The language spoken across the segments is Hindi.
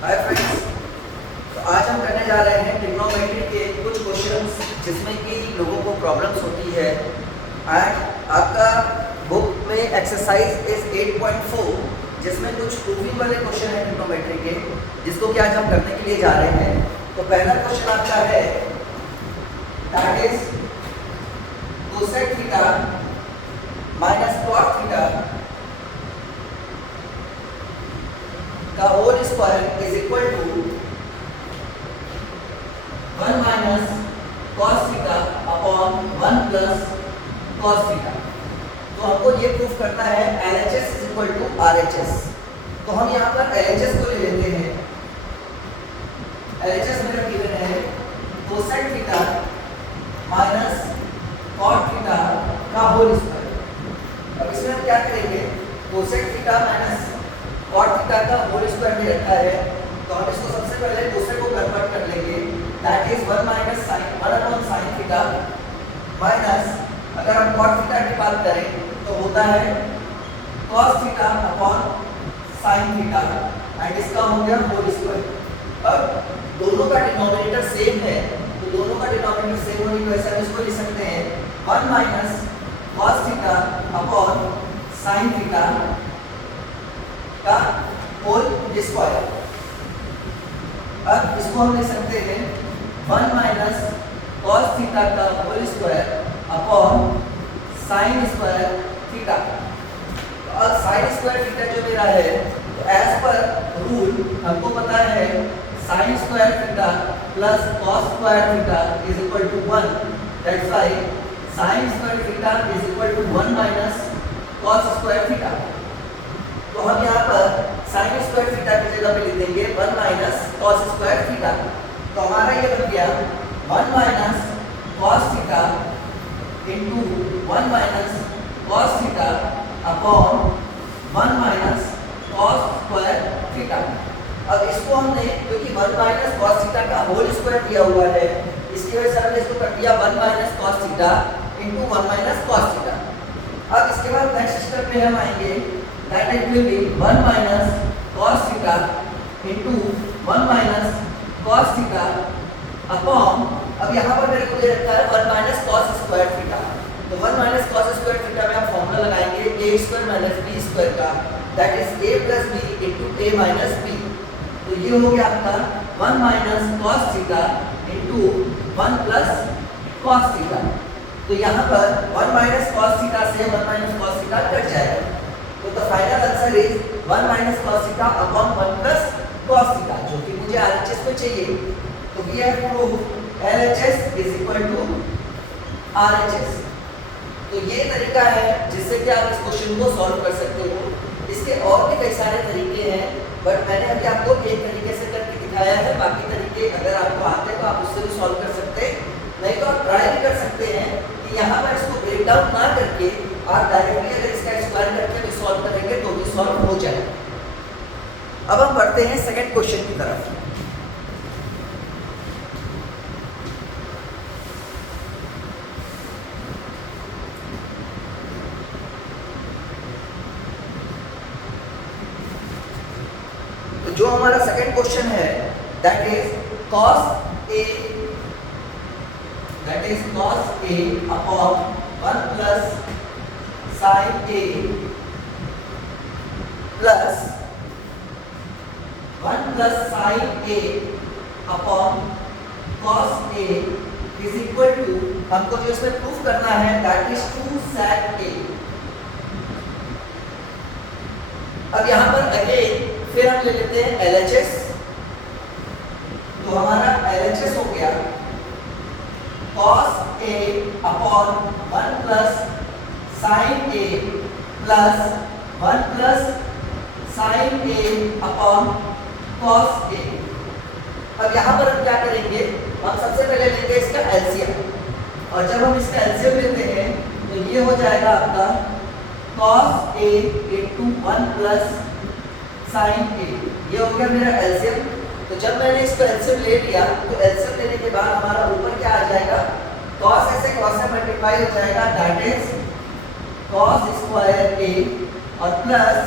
हाय फ्रेंड्स, तो आज हम करने जा रहे हैं ट्रिग्नोमेट्री के कुछ क्वेश्चंस जिसमें कि लोगों को प्रॉब्लम्स होती है। एंड आपका बुक में एक्सरसाइज इज 8.4 जिसमें कुछ प्रूविंग वाले क्वेश्चन हैं ट्रिग्नोमेट्री के, जिसको कि आज हम करने के लिए जा रहे हैं। तो पहला क्वेश्चन आपका है that is cosec theta minus cos theta का whole square is equal to 1 minus cos theta upon 1 plus cos theta. तो हमको ये प्रूफ करना है LHS is equal to RHS। तो हम यहाँ पर LHS को ले लेते हैं। LHS मेरा गिवन है cosec theta minus cot theta का होल स्क्वायर। अब इसमें हम क्या करेंगे, cosec theta minus cot theta का होल स्क्वायर में रखा है, तो हम इसको सबसे पहले कोसेक को कन्वर्ट कर लेंगे। That is 1 minus sine 1 upon sine theta minus, अगर हम कॉट थीटा की बात करें तो होता है cos theta upon sine theta and इसका हो गया होल स्क्वायर। अब दोनों का डिनोमिनेटर सेम है, तो दोनों का डिनोमिनेटर सेम होने की वजह से हम इसको लिख सकते हैं 1 minus cos theta upon sine theta का होल स्क्वायर। अब इसको हम लिख सकते हैं 1 माइनस कॉस थीटा का whole square upon sine square theta. और साइन स्क्वायर थीटा जो मेरा है, तो एज पर रूल हमको पता है sine square theta plus cos square theta is equal to 1। That's why sine square theta is equal to 1 minus cos square theta. तो हम यहाँ पर साइन स्क्वायर थीटा की जगह पे लिख देंगे 1 माइनस कॉस स्क्वायर थीटा। तो हमारा ये बन गया 1 minus cos theta into 1 minus cos theta upon 1 minus cos square theta. अब इसको हमने, क्योंकि 1 माइनस कॉस थीटा का होल स्क्वायर दिया हुआ है, इसकी वजह से हमने इसको कर दिया 1 minus cos theta into 1 minus cos theta. अब इसके बाद नेक्स्ट स्टेप में हम आएंगे, that it will be 1 minus cos theta into 1 minus cos theta upon, अब यहाँ पर मेरे को दे रखा है 1 minus cos square theta। तो 1 minus cos square theta में हम फॉर्मूला लगाएंगे a square minus b square का, that is a plus b into a minus b। तो ये हो गया आपका 1 minus cos theta into 1 plus cos theta। तो यहाँ पर 1 minus cos theta से 1 minus cos theta कट जाएगा। तो the final answer is 1 minus cos theta upon 1 plus cos theta, जो कि मुझे RHS में चाहिए। तो we have prove LHS is equal to RHS। तो ये तरीका है जिससे कि आप इस क्वेश्चन को सॉल्व कर सकते हो। इसके और भी कई सारे तरीके हैं, बट मैंने अभी आपको एक तरीके से करके दिखाया है। बाकी तरीके अगर आपको आते हैं तो आप उससे भी सॉल्व कर सकते हैं, नहीं तो आप ट्राई भी कर सकते हैं कि यहाँ पर इसको ब्रेक डाउन ना करके आप डायरेक्टली अगर इसका एक्सप्लेन करके भी सॉल्व करेंगे तो भी सॉल्व हो जाए। अब हम बढ़ते हैं सेकंड क्वेश्चन की तरफ। तो जो हमारा सेकंड क्वेश्चन है that is cos A upon 1 plus sin A plus 1 plus sin A upon cos A is equal to, हमको जो इसमें प्रूफ करना है दैट इज 2 sec A। अब यहाँ पर अगेन फिर हम ले लेते हैं LHS। तो हमारा LHS हो गया cos A upon 1 plus sin A plus 1 plus sin A upon cos A। अब यहाँ पर हम क्या करेंगे, हम सबसे पहले लेंगे इसका एलसीएम, और जब हम इसका एलसीएम लेते हैं तो ये हो जाएगा आपका cos A into 1 plus sin A। ये हो गया मेरा एलसीएम। तो जब मैंने इसको एलसीएम ले लिया तो एलसीएम लेने के बाद हमारा ऊपर क्या आ जाएगा, cos A से cos A मल्टीप्लाई हो जाएगा, that is cos square A और प्लस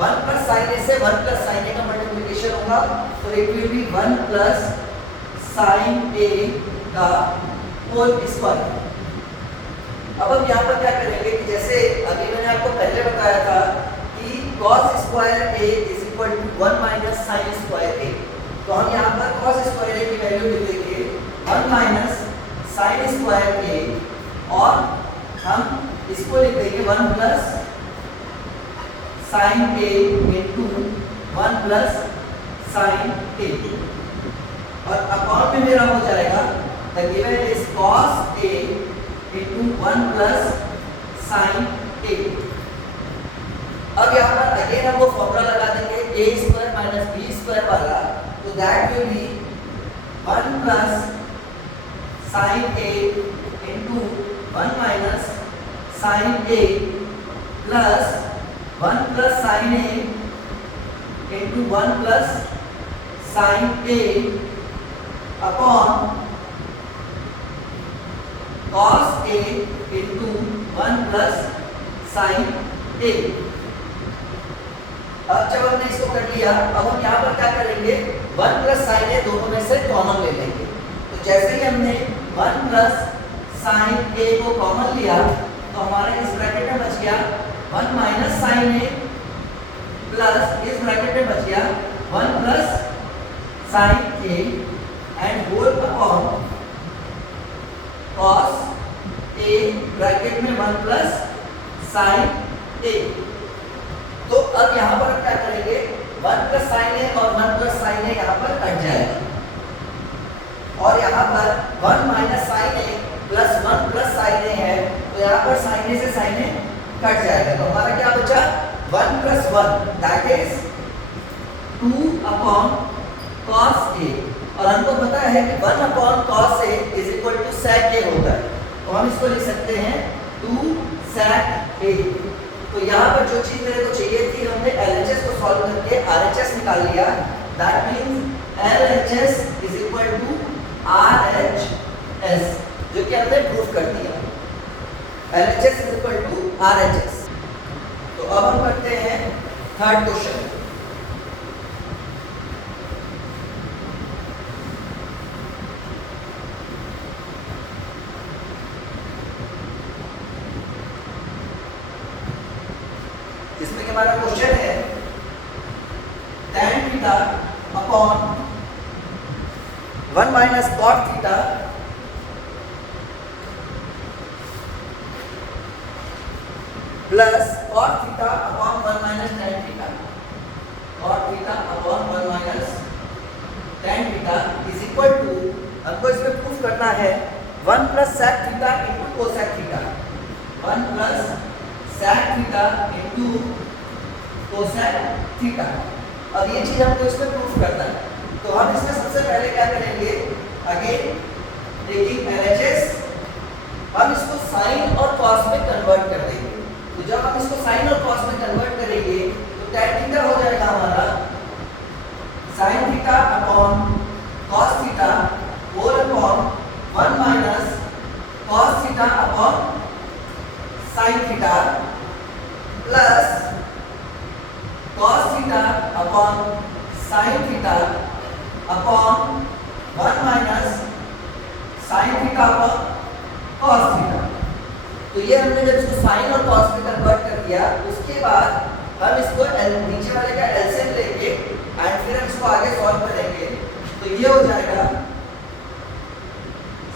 1 प्लस sin A से 1 प्लस sin A का मल्टीप्लिकेशन मल्टीप्लिकेशन होगा तो it will be 1 plus sine A का होल स्क्वायर। अब हम यहाँ पर क्या करेंगे कि जैसे अभी मैंने आपको पहले बताया था कि cos square a is equal to 1 minus sine square a, तो हम यहाँ पर cos स्क्वायर a की वैल्यू लिख देंगे 1 माइनस साइन स्क्वायर a और हम इसको लिख देंगे 1 plus sine a into 1 plus sine a और अपॉन में मेरा हो जाएगा the given is cos a into 1 plus sine a। अब यहाँ पर अगेन हम वो फॉर्मूला लगा देंगे a square minus b square वाला, तो that will be 1 plus sine a into 1 minus sine a plus 1 plus sine a into 1 plus sine a upon cos a into 1 plus sine a। अब जब हमने इसको कर लिया, अब हम यहाँ पर क्या करेंगे 1 प्लस साइन a दोनों में से कॉमन ले लेंगे। तो जैसे ही हमने 1 प्लस साइन a को कॉमन लिया तो हमारे इस ब्रैकेट में बच गया 1 माइनस साइन a प्लस इस ब्रैकेट में बच गया 1 plus sine a and whole upon cos a bracket में 1 प्लस साइन a। तो अब यहाँ पर क्या करेंगे 1 प्लस साइन a और 1 प्लस साइन a यहाँ पर कट जाएगा और यहाँ पर 1 minus sine a plus 1 plus sine a है, तो यहाँ पर साइन a से साइन a कट जाएगा। तो हमारा क्या बचा 1 plus 1 that is 2 upon cos a और हमको पता है कि 1 upon cos a is equal to sec a होता है, तो हम इसको लिख सकते हैं 2 sec a। तो यहाँ पर जो चीज मेरे को चाहिए थी हमने LHS को सॉल्व करके RHS निकाल लिया, that means LHS is equal to RHS, जो कि हमने प्रूफ कर दिया LHS is equal to RHS। तो अब हम करते हैं थर्ड क्वेश्चन। इसमें हमारा क्वेश्चन है tan theta upon 1 minus cot theta plus cot theta upon 1 minus tan theta, cot theta upon 1 minus tan theta is equal to, हमको इसमें प्रूफ करना है 1 plus sec theta into cosec theta, 1 plus sec theta into cosec theta. अब ये चीज हमको इसमें प्रूफ करना है, तो हम इसमें सबसे पहले क्या करेंगे अगेन टेकिंग LHS हम इसको साइन और cos में कन्वर्ट कर देंगे। तो जब हम इसको साइन और cos में कन्वर्ट करेंगे तो tan थीटा हो जाएगा हमारा sin theta upon cos theta whole upon 1 minus cos theta upon sin theta plus cos theta upon sin theta upon 1 minus sin theta upon cos theta. तो ये हमने जब इसको sin और cos में कन्वर्ट कर दिया, उसके बाद हम इसको नीचे वाले का एलसीएम लेंगे एंड फिर हम इसको आगे सॉल्व करेंगे। तो ये हो जाएगा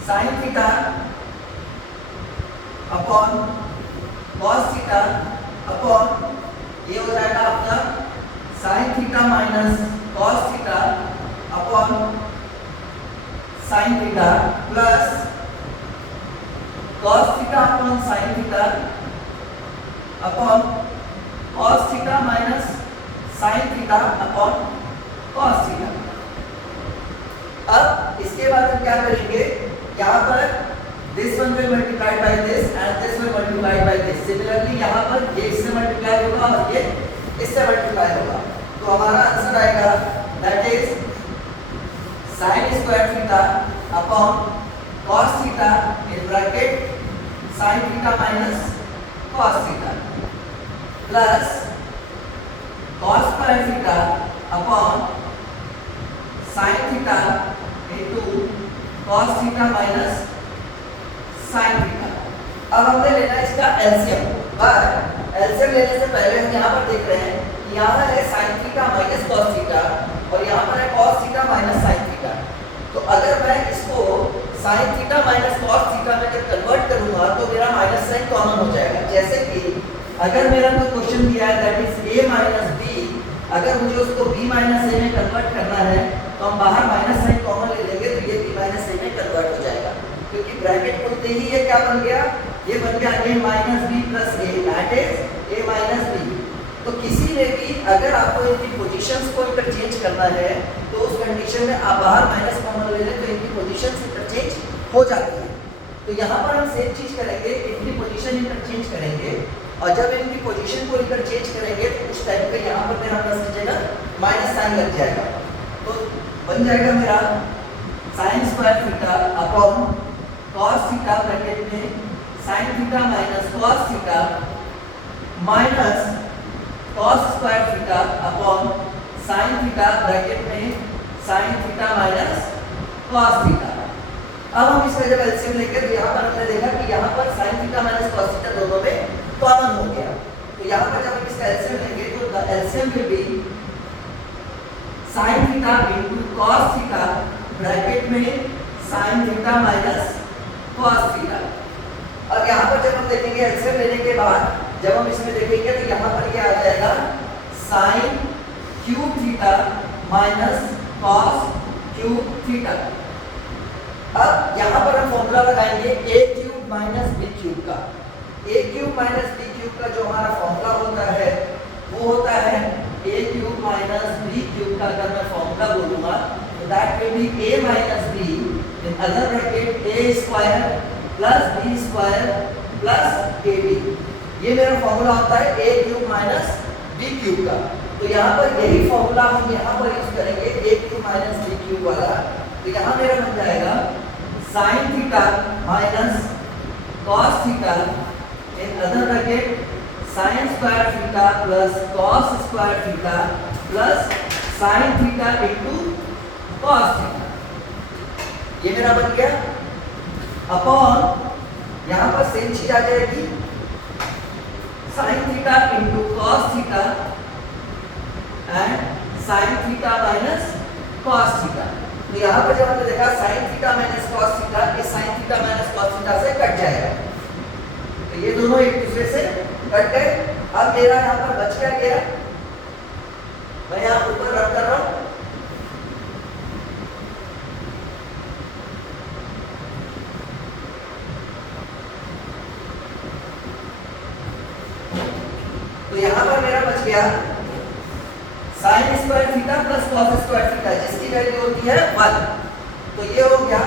sin theta upon cos theta upon ये हो जाएगा आपका sin theta minus cos theta upon sin theta plus cos theta upon sin theta upon cos theta minus sin theta upon cos theta. अब इसके बाद हम क्या करेंगे, यहाँ पर this one will multiply by this and this will multiply by this। Similarly यहाँ पर ये इससे multiply होगा और ये इससे multiply होगा, तो हमारा आंसर आएगा that is sin square theta upon cos theta in bracket sin theta minus cos theta plus cos square theta upon theta into cos theta minus sine theta. अब हमने लेना है इसका एलसीएम, पर एलसीएम लेने से पहले हम यहाँ पर देख रहे हैं कि यहाँ है sign theta minus cos theta और यहाँ पर है cos theta minus sine theta. तो अगर मैं इसको sign theta minus cos theta में जब कन्वर्ट करूंगा तो मेरा माइनस साइन कॉमन हो जाएगा। जैसे कि अगर मेरा कोई क्वेश्चन दिया है that is a minus B, अगर मुझे उसको b माइनस a में कन्वर्ट करना है तो हम बाहर माइनस साइन कॉमन ले लेंगे तो ये b माइनस a में कन्वर्ट हो जाएगा, क्योंकि ब्रैकेट खोलते ही ये क्या बन गया, ये बन गया a minus B plus a that is a minus B. तो किसी में भी अगर आपको इनकी पोजीशंस को इंटरचेंज करना है तो उस कंडीशन में आप बाहर माइनस कॉमन ले लें तो इनकी पोजीशंस इंटरचेंज हो जाती है। तो यहाँ पर हम सेम चीज करेंगे, इनकी पोजीशन इंटरचेंज करेंगे और जब इनकी पोजीशन को इंटरचेंज करेंगे तो उस टाइम पे यहाँ पर मेरा प्लस की जगह माइनस साइन लग जाएगा। तो बन जाएगा मेरा sine square theta upon cos theta bracket में sine theta minus cos theta minus cos square theta upon sine theta bracket में sine theta minus cos theta. अब हम इसका जब एलसीएम लेंगे तो यहाँ पर हमने देखा कि यहाँ पर sign theta minus cos theta दोनों में कॉमन हो गया। तो यहाँ पर जब हम इसका एलसीएम लेंगे तो the LCM will be sine theta into cos theta bracket में sine theta minus cos theta. अब यहाँ पर जब हम देखेंगे एलसीएम लेने के बाद जब हम इसमें देखेंगे तो यहाँ पर ये आ जाएगा sine cube theta minus cos cube theta. अब यहाँ पर हम फॉर्मूला लगाएंगे a cube minus b cube का। a cube minus b cube का जो हमारा फॉर्मूला होता है वो होता है a cube minus b cube का। अगर मैं फॉर्मूला बोलूँगा तो that will B a minus b in other bracket a square plus b square plus ab। ये मेरा फॉर्मूला होता है a cube minus b cube का। तो यहाँ पर यही फॉर्मूला हम यहाँ पर यूज करेंगे a cube minus b cube वाला। तो यहाँ मेरा बन जाएगा sign theta minus cos theta in other bracket sign square theta plus cos square theta plus sine theta into cos theta. ये मेरा बन गया अपॉन यहाँ पर सेम चीज आ जाएगी sine theta into cos theta and sine theta minus cos theta. तो यहाँ पर जब हमने देखा sine theta minus cos theta, ये sine theta minus cos theta से कट जाएगा। तो ये दोनों एक दूसरे से कट गए। अब मेरा यहाँ पर बच क्या गया, मैं यहाँ ऊपर रख कर रहा हूँ। तो यहाँ पर मेरा बच गया sign square theta plus cos square theta जिसकी वैल्यू होती है 1। तो ये हो गया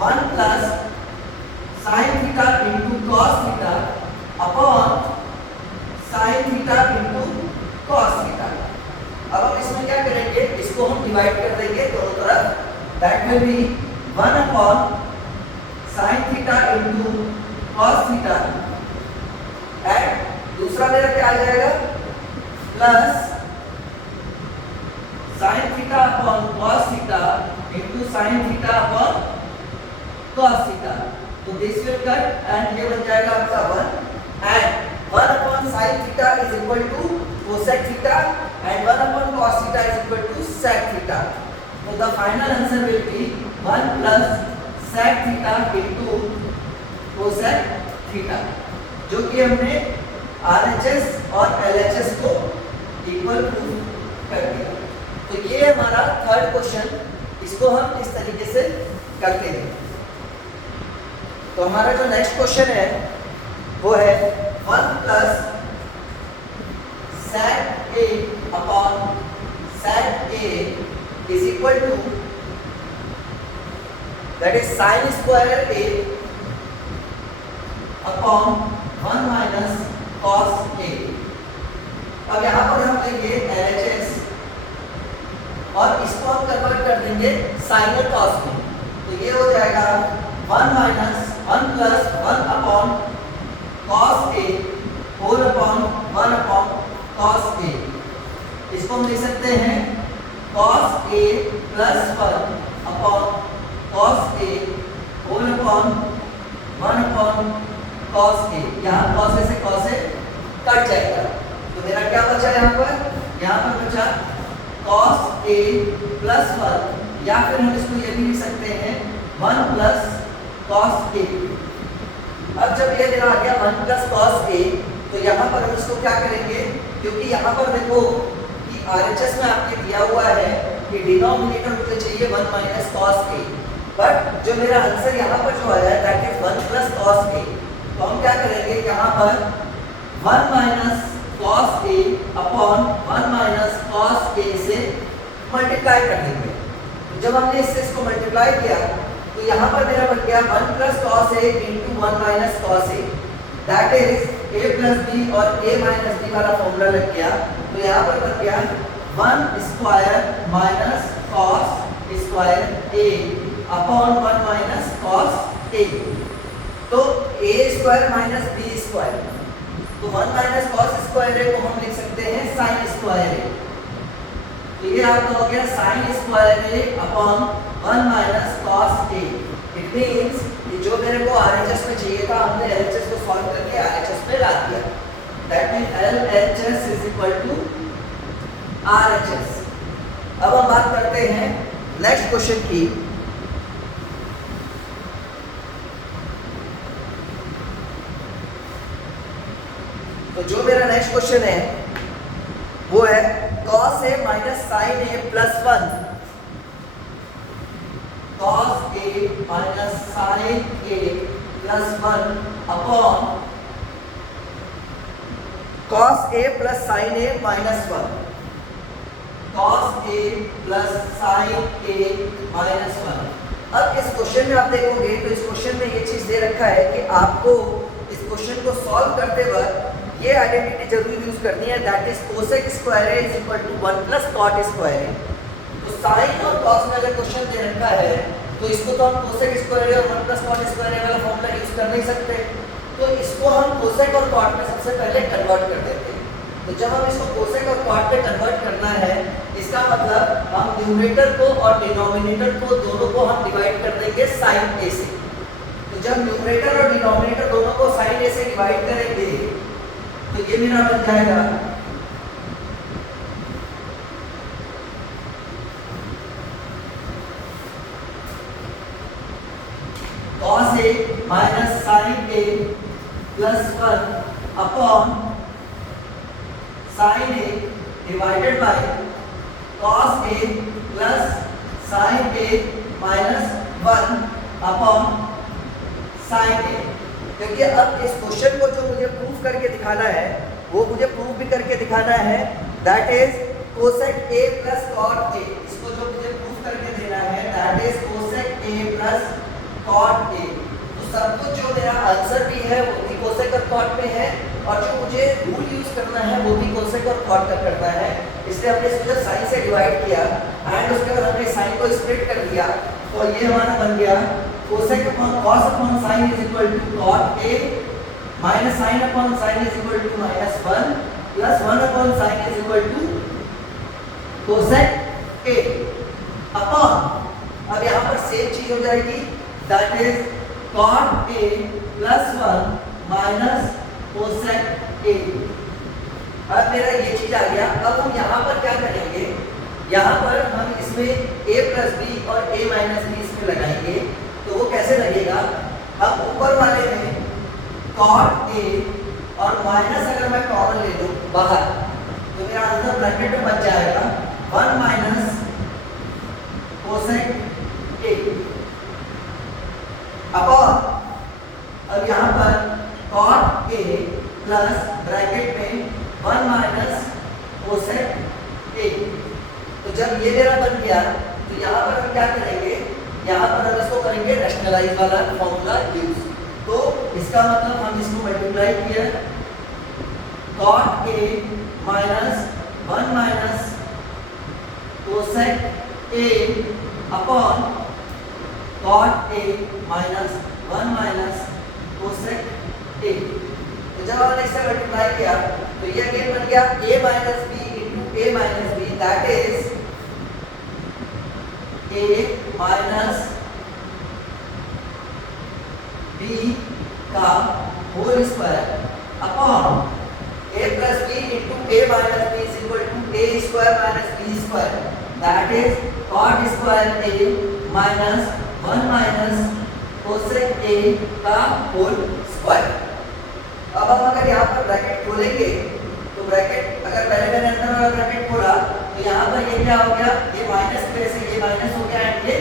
1 plus sine theta into cos theta upon sine theta into cos theta. अब हम इसमें क्या करेंगे, इसको हम डिवाइड कर देंगे दोनों तरफ। That will be 1 upon sine theta into cos theta and दूसरा मेरा क्या आ जाएगा plus sine theta upon cos theta into sine theta upon cos theta. तो दिस विल कट एंड ये बन जाएगा आपका 1 एंड 1 upon sine theta is equal to cosec theta and 1 upon cos theta is equal to sec theta. तो the final answer will be 1 plus sec theta into cosec theta, जो कि हमने RHS और LHS को इक्वल प्रूव कर दिया। तो ये हमारा थर्ड क्वेश्चन, इसको हम इस तरीके से करते हैं। तो हमारा जो नेक्स्ट क्वेश्चन है वो है 1 plus sec A upon sec A is equal to that is sine square A upon 1 minus cos A। अब यहाँ पर हम लेंगे LHS और इसको हम कन्वर्ट कर देंगे साइन और कॉस में। तो ये हो जाएगा 1 minus 1 plus 1 upon cos A whole upon 1 upon cos A। इसको हम लिख सकते हैं cos A plus 1 cos A whole upon 1 upon cos A. यहाँ कॉस ए से कॉस ए कट जाएगा, तो मेरा क्या बचा यहाँ पर बचा कॉस ए प्लस 1, या फिर हम इसको ये भी लिख सकते हैं 1 प्लस कॉस ए। अब जब ये मेरा आ गया 1 प्लस कॉस ए, तो यहाँ पर हम इसको क्या करेंगे, क्योंकि यहाँ पर देखो कि RHS में आपके दिया हुआ है कि डिनोमिनेटर मुझे चाहिए 1 माइनस कॉस ए, बट जो मेरा आंसर यहाँ पर जो आया है दैट इज 1 प्लस कॉस ए। तो हम क्या करेंगे, यहाँ पर 1 माइनस कॉस ए अपॉन 1 माइनस कॉस ए से मल्टीप्लाई कर देंगे। तो जब हमने इससे इसको मल्टीप्लाई किया तो यहाँ पर मेरा बन गया 1 plus cos A into 1 minus cos A, that is a plus B और a माइनस बी वाला फॉर्मूला लग गया। तो यहाँ पर बन गया 1 square minus cos square a upon 1 minus cos a। तो a square minus b square, तो 1 माइनस कॉस स्क्वायर a को हम लिख सकते हैं साइन स्क्वायर a। तो ये आपका हो गया sign square a upon 1 minus cos a। It means कि जो मेरे को RHS में चाहिए था हमने LHS को सॉल्व करके RHS में ला दिया। That means LHS is equal to RHS। अब हम बात करते हैं नेक्स्ट क्वेश्चन की। तो जो मेरा नेक्स्ट क्वेश्चन है वो है cos a minus sin a plus 1, cos a minus sin a plus 1 upon cos a plus sin a minus 1, cos a plus sin a minus 1। अब इस क्वेश्चन में आप देखोगे तो इस क्वेश्चन में ये चीज दे रखा है कि आपको इस क्वेश्चन को सॉल्व करते वक्त ये आइडेंटिटी जरूर यूज करनी है, that is cosec square a is equal to 1 plus cot square a। तो साइन और कॉस में अगर क्वेश्चन दे रखा है तो इसको तो हम कोसेक स्क्वायर a और 1 प्लस कॉट स्क्वायर a वाला फॉर्मूला यूज कर नहीं सकते, तो इसको हम कोसेक और कॉट में सबसे पहले कन्वर्ट कर देते हैं। तो जब हम इसको कोसेक और कॉट में कन्वर्ट करना है, इसका मतलब हम न्यूमरेटर को और डिनोमिनेटर को दोनों को हम डिवाइड कर देंगे साइन a से। तो जब न्यूमरेटर और डिनोमिनेटर दोनों को साइन a से डिवाइड करेंगे तो ये मेरा बन जाएगा cos a minus sin a plus 1 upon sin a divided by cos a plus sin a minus 1 upon sin a। क्योंकि अब इस क्वेश्चन को जो मुझे प्रूफ करके दिखाना है वो मुझे प्रूफ भी करके दिखाना है, that is cosec a plus cot a। इसको जो मुझे प्रूफ करके देना है that is cosec a plus cot a। तो सब कुछ जो मेरा आंसर भी है वो भी कोसेक और कॉट में है, और जो मुझे रूल यूज करना है वो भी कोसेक और कॉट का करना है। इसलिए हमने इसको साइन से डिवाइड किया एंड उसके बाद हमने साइन को स्प्लिट कर दिया, तो ये हमारा बन गया cosec upon cos upon sine is equal to cot a minus sine upon sine is equal to minus 1 plus 1 upon sine is equal to cosec a upon, अब यहाँ पर सेम चीज हो जाएगी that is cot a plus 1 minus cosec a। अब मेरा ये चीज आ गया। अब हम यहाँ पर क्या करेंगे, यहाँ पर हम इसमें a प्लस b और a माइनस b इसमें लगाएंगे। तो वो कैसे लगेगा, अब ऊपर वाले में cot a और माइनस अगर मैं कॉमन ले लूं बाहर तो मेरा आंसर ब्रैकेट में बच जाएगा 1 माइनस कोसेक a अपॉन, अब यहाँ पर cot a प्लस ब्रैकेट में 1 माइनस कोसेक a। तो जब ये मेरा बन गया तो यहाँ पर हम क्या करेंगे, यहाँ पर हम इसको करेंगे रैशनलाइज वाला फॉर्मूला यूज। तो इसका मतलब हम इसको मल्टीप्लाई किया cot a minus 1 minus cosec a upon cot a minus 1 minus cosec a। तो जब हमने इससे मल्टीप्लाई किया तो ये अगेन बन गया a minus b into a minus b, that is a minus b का whole square upon a plus b into a minus b is equal to a square minus b square, that is cot square a minus 1 minus cosec a का होल स्क्वायर। अब हम अगर यहाँ पर ब्रैकेट खोलेंगे तो ब्रैकेट अगर पहले मैंने अंदर वाला ब्रैकेट खोला तो यहाँ पर ये क्या हो गया, ये माइनस पे से ये माइनस हो गया एंड ये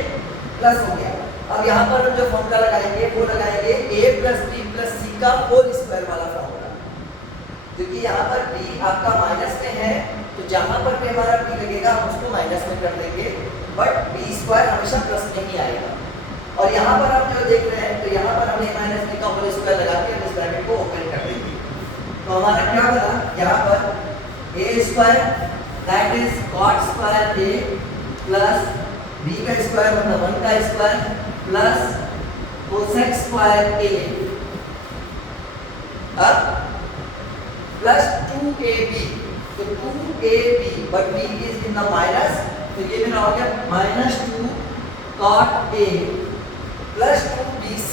प्लस हो गया। अब यहाँ पर हम जो फॉर्मूला लगाएंगे वो लगाएंगे a plus b plus c का होल स्क्वायर वाला फॉर्मूला, क्योंकि यहाँ पर b आपका माइनस में है तो जहाँ पर भी हमारा b लगेगा हम उसको माइनस में कर देंगे, बट b स्क्वायर हमेशा प्लस में ही आएगा। और यहाँ पर आप जो देख रहे हैं तो यहाँ पर हमने माइनस b का होल स्क्वायर लगा के इस ब्रैकेट को ओपन कर देंगे। तो हमारा क्या बना, यहाँ पर a square that is cot square a plus b का स्क्वायर मतलब 1 का square plus cosec square a अब प्लस 2ab, तो 2ab but b is in the minus, तो ये मेरा हो गया minus 2 cot a plus 2bc,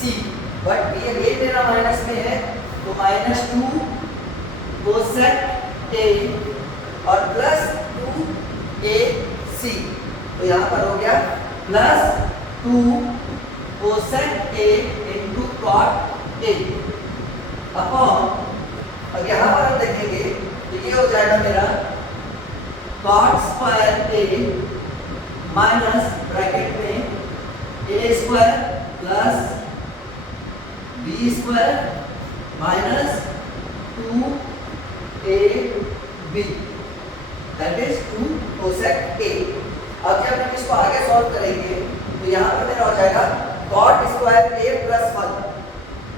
but b ये मेरा माइनस में है तो माइनस 2 cosec a और प्लस 2ac, तो यहाँ पर हो गया plus 2 cosec a into cot a upon, अब यहाँ पर हम देखेंगे तो ये हो जाएगा मेरा cot square a minus bracket में a square plus b square minus 2ab that is 2 cosec a। अब जब हम इसको आगे सॉल्व करेंगे तो यहाँ पर मेरा हो जाएगा cot स्क्वायर a प्लस 1,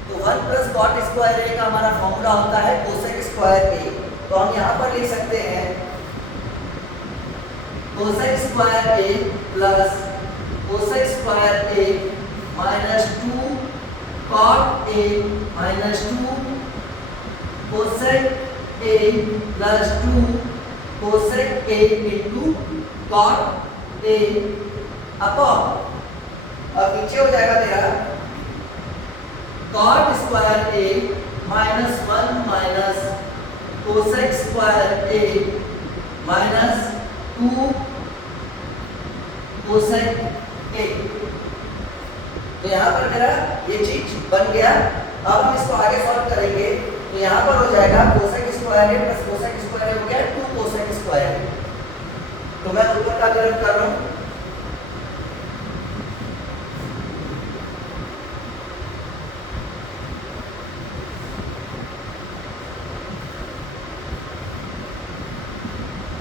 तो 1 प्लस cot स्क्वायर a का हमारा फॉर्मूला होता है cosec स्क्वायर a, तो हम यहाँ पर लिख सकते हैं cosec square a plus cosec square a minus 2 cot a minus 2 cosec a plus 2 cosec a into cot a upon, अब नीचे हो जाएगा मेरा cot square a minus 1 minus cosec square a minus 2 cosec a, तो यहाँ पर मेरा ये चीज बन गया। अब हम इसको आगे सॉल्व करेंगे तो यहाँ पर हो जाएगा cosec square a plus cosec square a हो गया 2 cosec स्क्वायर a, तो मैं ऊपर का गलत कर रहा हूँ,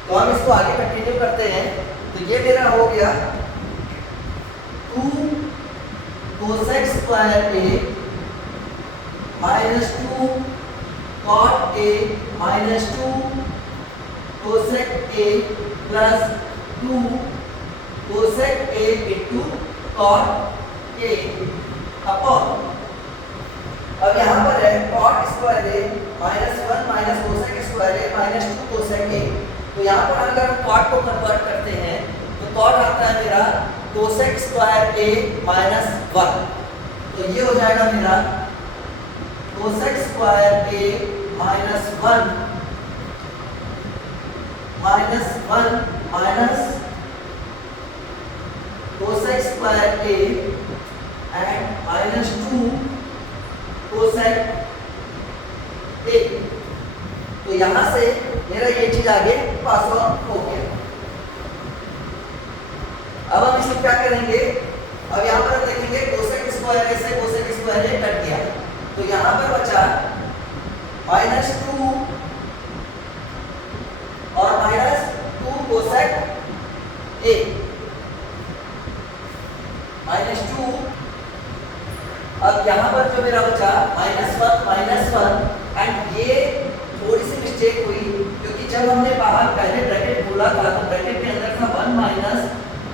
तो हम इसको आगे कंटिन्यू करते हैं। तो ये मेरा हो गया 2 cosec square a minus 2 cot a minus 2 cosec a plus 2 cosec a into cot a upon, अब यहाँ पर है cot square a minus 1 minus cosec square a minus 2 cosec a, तो यहाँ पर अगर हम cot को कन्वर्ट करते हैं तो cot आता है मेरा cosec स्क्वायर a माइनस 1, तो ये हो जाएगा मेरा cosec square a minus 1 minus cosec square a and minus 2 cosec a, तो यहाँ से मेरा ये चीज आगे पास ऑन हो गया। अब हम इसको क्या करेंगे, अब यहाँ पर हम देखेंगे cosec स्क्वायर a से cosec स्क्वायर a कट गया, तो यहाँ पर बचा माइनस 2 और माइनस 2 cosec a माइनस 2, अब यहाँ पर जो मेरा बचा माइनस 1 एंड ये थोड़ी सी मिस्टेक हुई क्योंकि जब हमने बाहर पहले ब्रैकेट खोला था तो ब्रैकेट के अंदर था 1 minus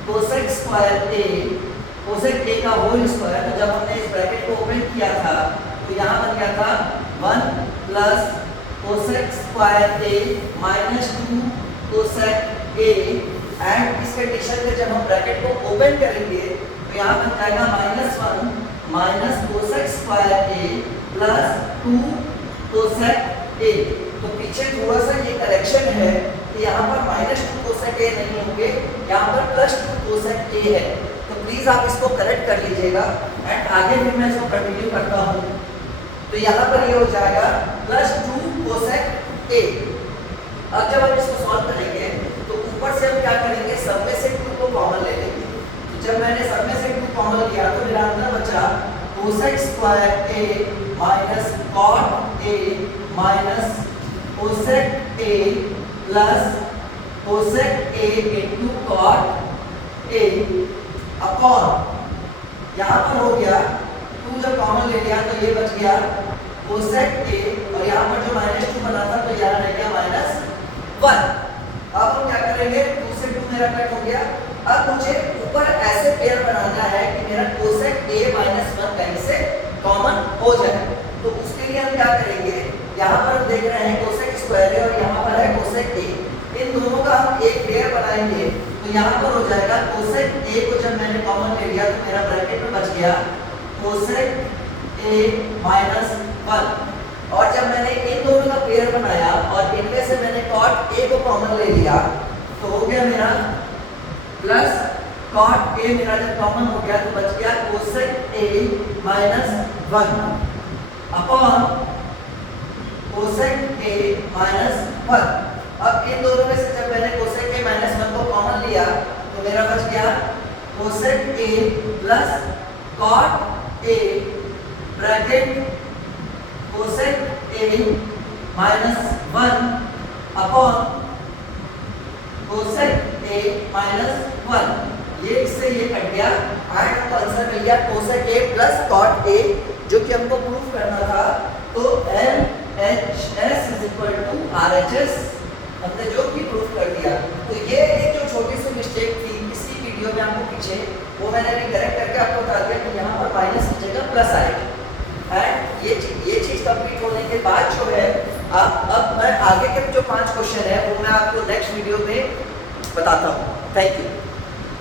cosec square a cosec a का होल स्क्वायर, तो जब हमने इस ब्रैकेट को ओपन किया था तो यहाँ बन गया था 1 plus cosec square a minus 2 cosec a, and इस कंडीशन में जब हम ब्रैकेट को ओपन करेंगे तो यहाँ बन जाएगा -1 माइनस कोसेक स्क्वायर ए प्लस 2 कोसेक ए। तो पीछे थोड़ा सा ये करेक्शन है कि यहाँ पर -2 कोसेक ए नहीं होंगे, यहाँ पर +2 कोसेक ए है। तो प्लीज आप इसको करेक्ट कर लीजिएगा एंड आगे भी मैं इसको कंटिन्यू करता हूँ। तो यहाँ पर ये हो जाएगा +2 कोसेक ए। अब जब हम इसको सॉल्व करेंगे तो ऊपर से हम क्या करेंगे, सब में से 2 को कॉमन ले लेंगे। तो जब मैंने सब में से 2 कॉमन लिया तो मेरा अंदर बचा cosec square A minus cot A minus cosec A plus cosec A into cot A upon, यहाँ पर हो गया 2 जब कॉमन ले लिया तो ये बच गया कोसेक ए और यहाँ पर जो -2 बना था तो यहाँ रह गया -1। अब हम क्या करेंगे, 2 से 2 मेरा कट हो गया। अब मुझे ऊपर ऐसे पेयर बनाना है कि मेरा कोसेक ए -1 कहीं से कॉमन हो जाए। तो उसके लिए हम क्या करेंगे, यहाँ पर हम देख रहे हैं कोसेक स्क्वायर है और यहाँ पर है कोसेक ए, इन दोनों का हम एक पेयर बनाएंगे। तो यहाँ पर हो जाएगा कोसेक ए को जब मैंने कॉमन ले लिया तो मेरा ब्रैकेट में बच गया कोसेक ए -1। और जब मैंने इन दोनों का पेयर बनाया और इनमें से मैंने कॉट ए को कॉमन ले लिया तो हो गया मेरा प्लस कॉट ए, मेरा जब कॉमन हो गया तो बच गया cosec A -1 upon cosec A -1। अब इन दोनों में से जब मैंने कोसेक ए -1 को कॉमन लिया तो मेरा बच गया cosec A plus cot A bracket cosec A -1 upon cosec A -1। ये इससे ये कट गया एंड हमको आंसर मिल गया cosec A plus cot A, जो कि हमको प्रूफ करना था। तो LHS = RHS हमने जो भी प्रूफ कर दिया। तो ये एक जो छोटी सी मिस्टेक थी इसी वीडियो में आपको पीछे, वो मैंने अभी करेक्ट करके आपको बता दिया कि यहाँ पर माइनस की जगह प्लस आएगा। एंड ये चीज़ कंप्लीट होने के बाद जो है अब मैं आगे के जो 5 क्वेश्चन है वो मैं आपको नेक्स्ट वीडियो में बताता हूँ। Thank you.